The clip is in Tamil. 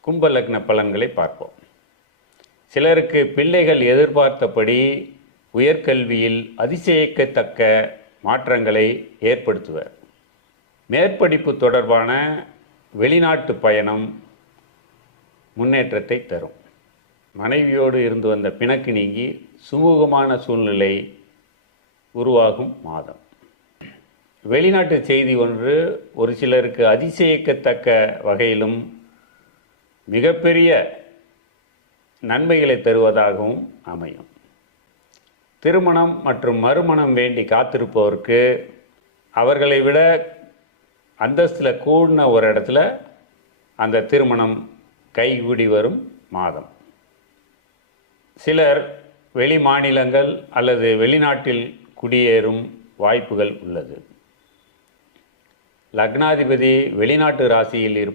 கும்ப லக்ன பலன்களை பார்ப்போம். சிலருக்கு பிள்ளைகள் எதிர்பார்த்தபடி உயர்கல்வியில் அதிசயிக்கத்தக்க மாற்றங்களை ஏற்படுத்துவர். மேற்படிப்பு தொடர்பான வெளிநாட்டு பயணம் முன்னேற்றத்தை தரும். மனைவியோடு இருந்து வந்த பிணக்கு நீங்கி சுமூகமான சூழ்நிலை உருவாகும் மாதம். வெளிநாட்டு செய்தி ஒன்று ஒரு சிலருக்கு அதிசயிக்கத்தக்க வகையிலும் மிகப்பெரிய நன்மைகளை தருவதாகவும் அமையும். திருமணம் மற்றும் மறுமணம் வேண்டி காத்திருப்பவருக்கு அவர்களை விட அந்தஸ்தில் கூடின ஒரு இடத்துல அந்த திருமணம் கைகூடி வரும் மாதம். சிலர் வெளி மாநிலங்கள் அல்லது வெளிநாட்டில் குடியேறும் வாய்ப்புகள் உள்ளது. லக்னாதிபதி வெளிநாட்டு ராசியில் இருப்ப